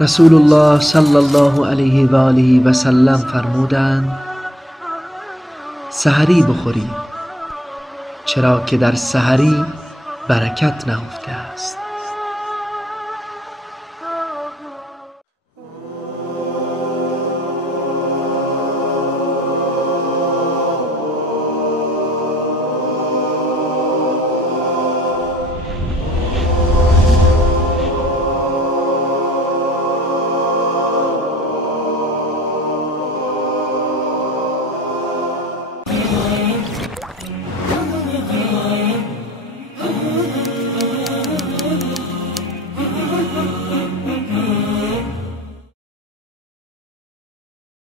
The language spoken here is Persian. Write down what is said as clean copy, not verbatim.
رسول الله صلی الله علیه و آله و سلم فرمودند سحری بخورید، چرا که در سحری برکت نهفته است.